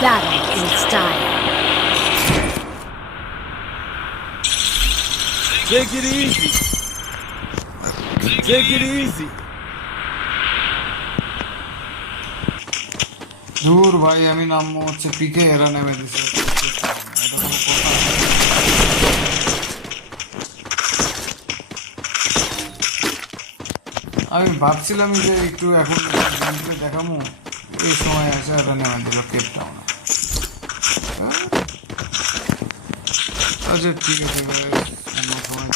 Battle in style. Take it easy. Take it easy. দূর ভাই আমি নামবো হচ্ছে পিকে এরা নেমে দিছে আমি ভাবছিলাম যে একটু এখন দেখামো এই সময় আসে এরা নেমে দিল কেপ টাউন আচ্ছা ঠিক আছে অন্য সময়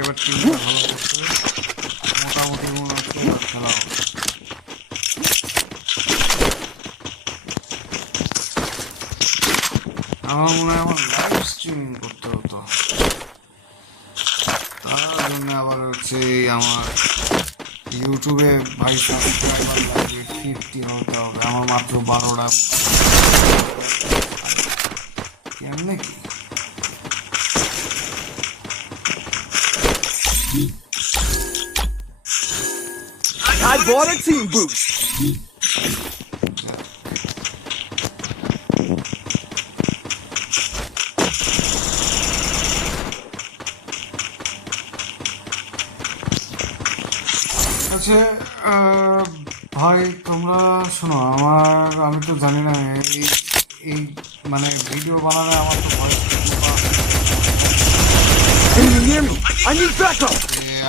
এবার টিমটা ভালো করছে মোটামুটি মনে হচ্ছে খেলা হবে আমার মনে হয় আমার লাইভ স্ট্রিমিং করতে হতো তার জন্য আবার হচ্ছে আমার ইউটিউবে ভাই সাবস্ক্রাইবার লাগবে 50 হতে হবে আমার মাত্র 12টা কেমনে কি I bought a team boost. আচ্ছা ভাই তোমরা শোনো আমি তো জানি না এই মানে ভিডিও বানালে আমার তো voice Can you hear me? I need backup.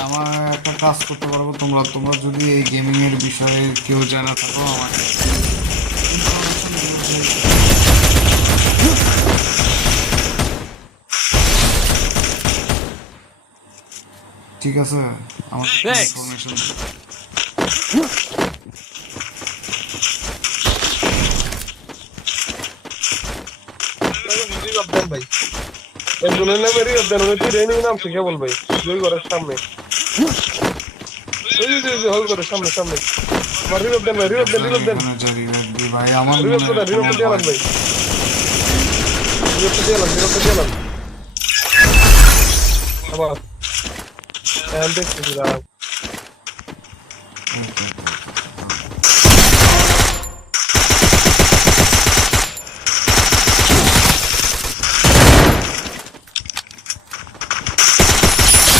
আমার একটা কাজ করতে পারবো তোমরা যদি এই গেমিং এর বিষয়ে কেউ জানা থাকো আমাকে ঠিক আছে আমাকে ইনফরমেশন ভাই একজনের নামে রিও দেন উনি ট্রেনিং নাম শিখে বল ভাই দুই ঘরের সামনে হল করে সামনে সামনে আমার রিও দেন ভাই রিও দেন ভাই আমার রিও দেন ভাই রিও দেন আবার দেখছি দাঁড়াও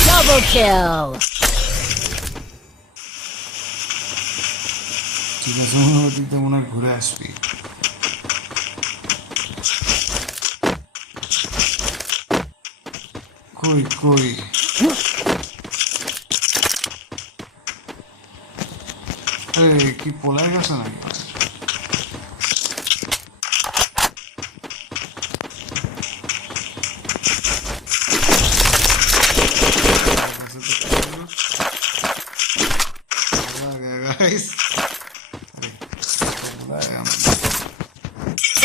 Double kill. ঠিক আছে অনুমতিতে মনে হয় ঘুরে আসবি কই কই কি পোলায় গেছে নাকি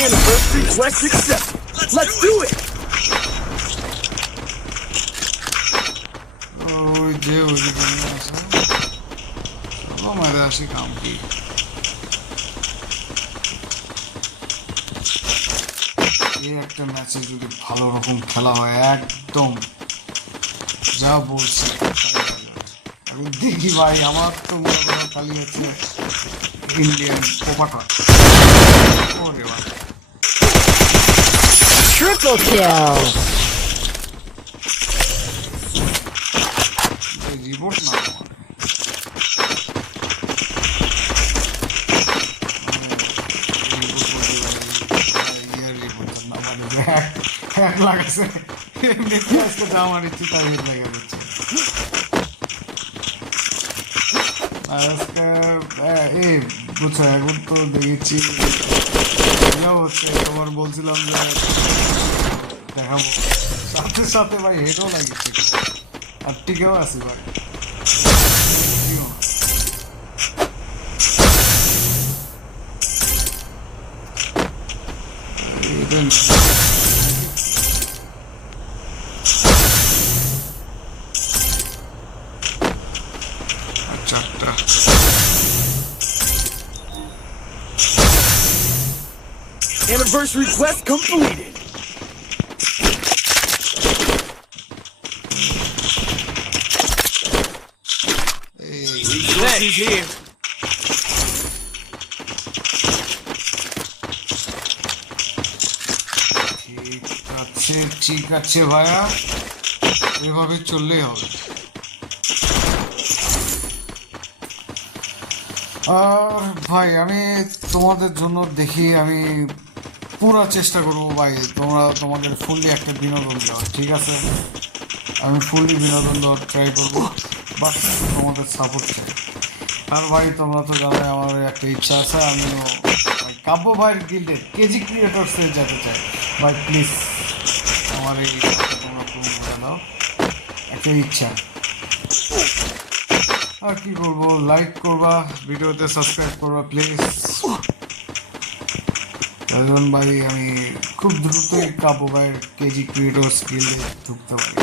Anniversary quest accepted. Let's do it. ওই যে ওই দিকে আছে আমাদের আসি কাম কি এই একটা ম্যাচে যদি ভালো রকম খেলা হয় একদম যা বলছি আমি দেখি ভাই আমার তো মনে হয় খালি হচ্ছে ইন্ডিয়ান কোপাটা ওরে ভাই Triple kill. রিপোর্ট না এক লাখ আছে এমনি আজকে দাম আর ইচ্ছে তাই লেগে যাচ্ছে আজকে এই বুঝছো এখন তো দেখেছি হচ্ছে তোমার বলছিলাম যে দেখাবো সাথে সাথে ভাই হেডও লাগিয়েছি আর টিকেও আছে ভাই চারটা Anniversary quest completed. Resources here. ঠিক আছে ভাইয়া, এভাবে চললেই হবে। আর ভাই আমি তোমাদের জন্য দেখি, আমি পুরো চেষ্টা করবো ভাই তোমাদের ফুললি একটা বিনোদন দেওয়ার, ঠিক আছে? আমি ফুললি বিনোদন দেওয়ার ট্রাই করবো, বাট তোমাদের সাপোর্ট চাই। আর ভাই তোমরা তো জানাই আমার একটা ইচ্ছা আছে, আমিও কাব্য ভাইয়ের গিল্ডের কেজি ক্রিয়েটরসে যেতে চাই। ভাই প্লিজ আমার এই তোমরা পূরণ করে দাও, একটা ইচ্ছা। আর কি করবো, লাইক করবা, ভিডিওতে সাবস্ক্রাইব করবা প্লিজ। এখন ভাই আমি খুব দ্রুতই কাব্য ভাইয়ের কেজি ক্রিয়েটরস গিল্ডে ঢুকতে পারি।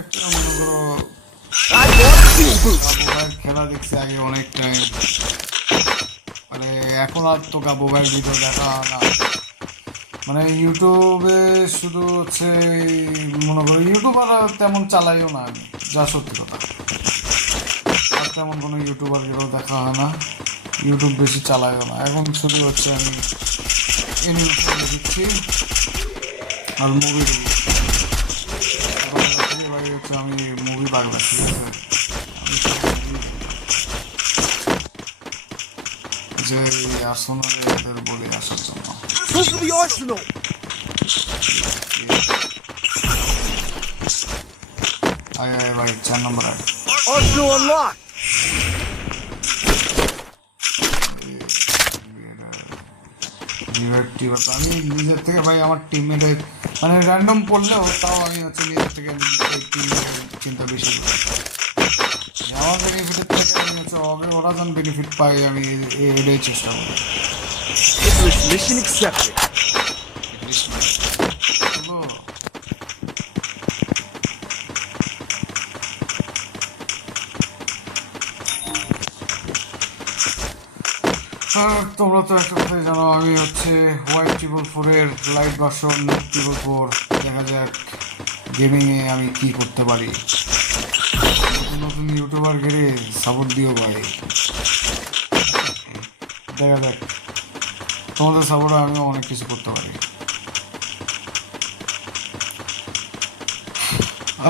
একটা মনে করো I bought a team boost. কাব্য ভাইয়ের খেলা দেখছি আগে অনেক টাইম, মানে এখন আর তো কাব্য ভাইয়ের ভিডিও দেখা হয় না। মানে ইউটিউবে শুধু হচ্ছে মনে করো ইউটিউবার তেমন চালাইও না আমি, যা সত্যি কথা। আর তেমন কোনো ইউটিউবারকেও দেখা হয় না, ইউটিউব বেশি চালাইও না। এখন শুধু হচ্ছে আমি এনিমেশন দিচ্ছি আর মুভি ভাই হচ্ছে আমি মুভি বাংলা, ঠিক আছে? যে আসনের বলে আসার জন্য Go to the arsenal. আয় আয় ভাই 4 নম্বর আয়। Arsenal unlocked. আমি নিজের থেকে ভাই আমার টিমমেটের মানে র্যান্ডম পড়লেও তাও আমি হচ্ছে নিজের থেকে টিমমেটের চিন্তা বেশি করি। আমার বেনিফিটের থেকে আমি হচ্ছে ওরা যেন বেনিফিট পাই, আমি এটাই চেষ্টা করি। English mission accepted. তোমরা তো একটা কথাই জানো, আমি হচ্ছে হোয়াইট 444-এর লাইট ভার্সন 444। দেখা যাক গেমিংয়ে আমি কি করতে পারি। নতুন নতুন ইউটিউবার ঘিরে সাপোর্ট দিও ভাই, দেখা যাক তোমাদের সাপোর্টে আমিও অনেক কিছু করতে পারি।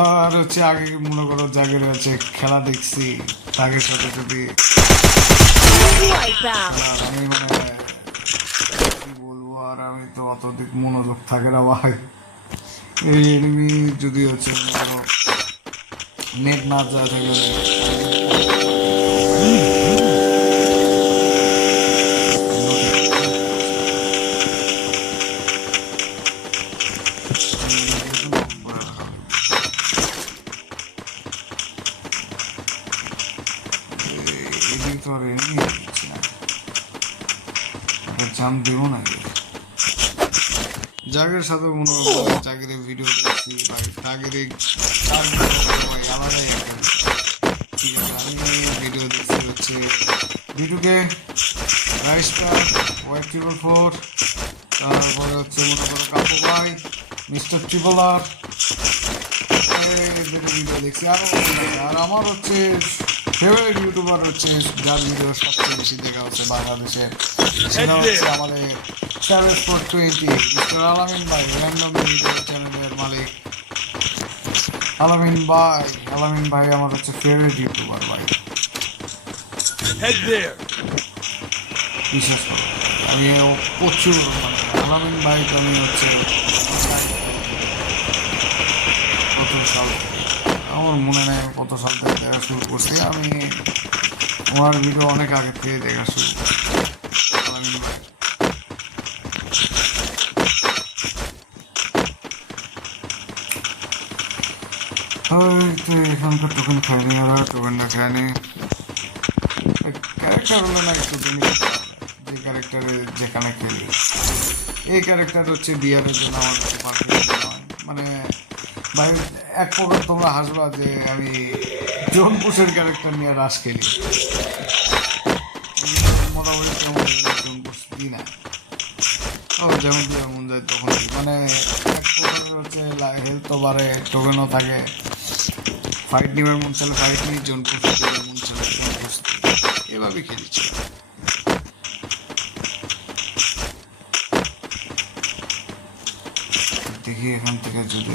আর হচ্ছে আগে মনে করো জাগের হচ্ছে খেলা দেখছি, তাদের সাথে যদি Wipeout. আর আমি মানে কি বলবো, আর আমি তো অতদিক মনোযোগ থাকে না ভাই। এই এনিমি যদি হচ্ছে নেট না যা থাকে এদিকে তো আর এনিমি হচ্ছে না, জাম দেবো না। জাগের সাথে মনে হয় জাগের ভিডিও দেখছি ভাই, জাগের ভাই আলাদাই একটা, ঠিক আছে? আমি ভিডিও দেখছি হচ্ছে ভিডিওকে রাইস্টার হোয়াইট 444, তারপরে হচ্ছে মনে করো কাপু ভাই, মিস্টার ট্রিপলার, ভিডিও দেখছি আরো। আর আমার হচ্ছে ফেভারিট ইউটিউবার হচ্ছে যার ভিডিও সবচেয়ে বেশি দেখা হচ্ছে বাংলাদেশে, সেটা হচ্ছে আমাদের Savage420 মিস্টার আলামিন ভাই, র্যান্ডম ভিডিও চ্যানেলের মালিক আলামিন ভাই আমার হচ্ছে ফেভারিট ইউটিউবার ভাই। Head there. বিশ্বাস করো আমি প্রচুর মানে আলামিন ভাই আমি হচ্ছে কত সাল, আমার মনে নেই কত সাল থেকে দেখা শুরু করছি আমি, ওনার ভিডিও অনেক আগে থেকে দেখা শুরু করছি আলামিন ভাই। তো এখানকার টোকেন খাইনি, ওরা টোকেন না খায়নি। ক্যারেক্টার হলো না একটু বেনিফিট, যে ক্যারেক্টারে যেখানে খেলি এই ক্যারেক্টার হচ্ছে বিয়ারের জন্য আমার কাছে পারফেক্ট নয়। মানে ভাই এক প্রকার তোমরা হাসবা যে আমি জন পুষের ক্যারেক্টার নিয়ে রাশ খেলি, মোটামুটি তেমন জোন প্রস্তুতি না যেমন যেমন যায় তখন মানে এক প্রকারের হচ্ছে হেলথ বাড়ে টোকেনও থাকে ফাইট নিবার মন চলে ফাইট নিয়ে জোন প্রস্তুতি মন চলে জোন প্রস্তুতি এভাবে খেলেছি দেখি এখান থেকে যদি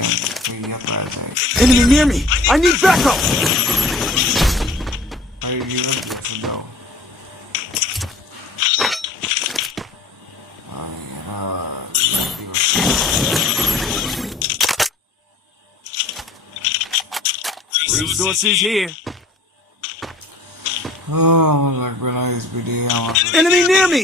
ইয়া করা যায় Enemy near me! I need backup! আর রিভার দিয়েছে দাও Resources here. আমার লাগবে না এসবিডি আমার Enemy near me!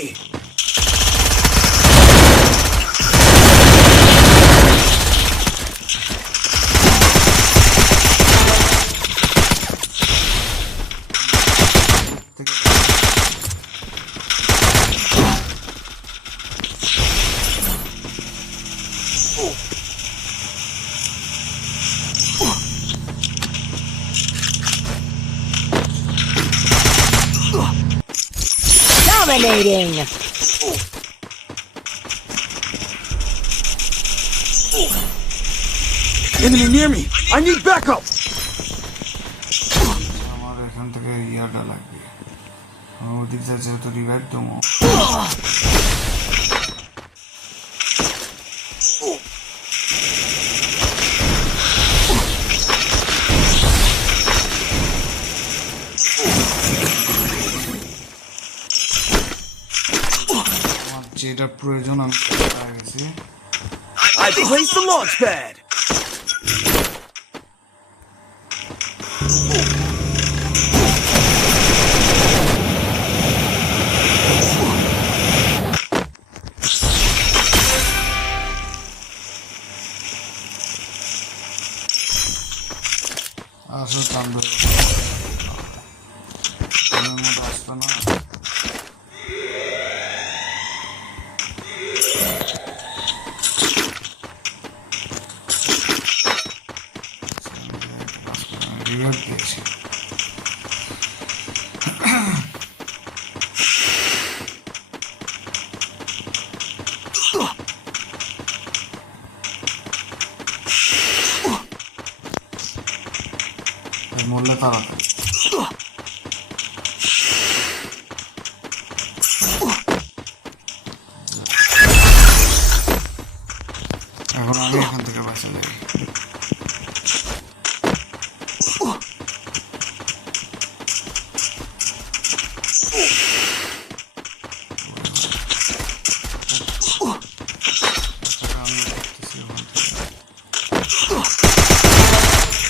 Dominating. Enemy near me! I need backup! আমার এখান থেকে ইয়াটা লাগবে ওদিক যা যেহেতু রিভাইভ দেবো আমার যেটা প্রয়োজন আমি পেয়ে গেছি I placed the launch pad! আসো চান্দু মতো আসতো না রিভার দিয়েছি মরলে তাড়াতাড়ি এখন আমি এখান থেকে বাঁচা যাই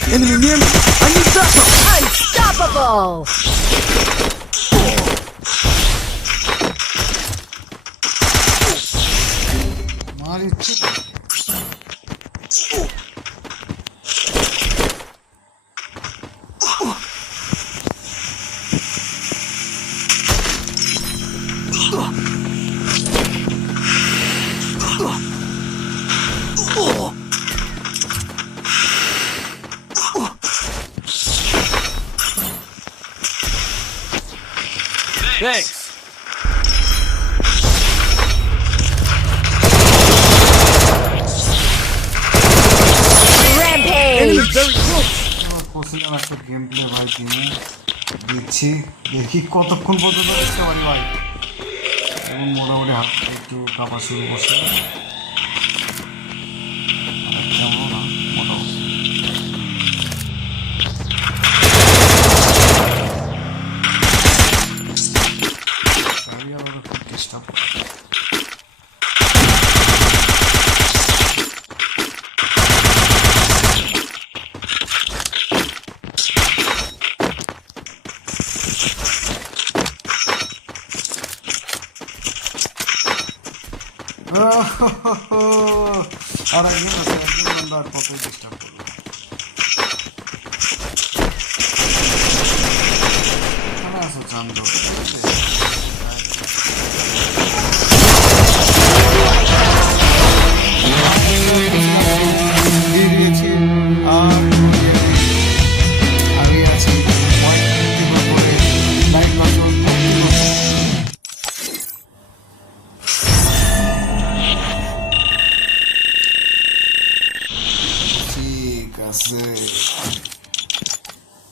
Enemy near me! I need backup! Unstoppable. আমার ইচ্ছে Thanks! Rampage. Enemy very close! আমার পছন্দের একটা গেম প্লে ভাই কিনে দিচ্ছি দেখি কতক্ষণ পর্যন্ত দেখতে পারি ভাই এবং মোটামুটি হাত একটু কাঁপা শুরু করছে তেমন না মোটামুটি আমি আবার একটু চেষ্টা করি আর একজন আছে একজন বন্ধু আর কতই চেষ্টা করবো এখানে আছে চান্দ দিয়েছি আর আমি আছি 9 বছর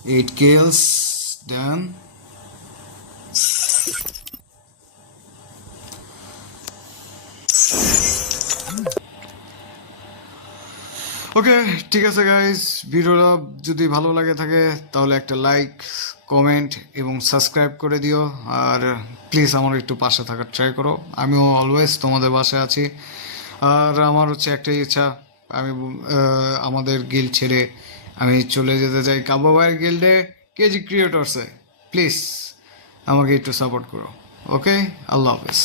8 kills done. ওকে, ঠিক আছে গাইস, ভিডিওটা যদি ভালো লাগে থাকে তাহলে একটা লাইক, কমেন্ট এবং সাবস্ক্রাইব করে দিও। আর প্লিজ আমার একটু পাশে থাকার ট্রাই করো। আমিও অলওয়েজ তোমাদের পাশে আছি। আর আমার হচ্ছে একটাই ইচ্ছা, আমি আমাদের গিল্ড ছেড়ে আমি চলে যেতে চাই কাব্বা ভাইয়ের গিল্ডে, কেজি ক্রিয়েটরসে। প্লিজ আমাকে একটু সাপোর্ট করো। ওকে, আল্লাহ হাফেজ।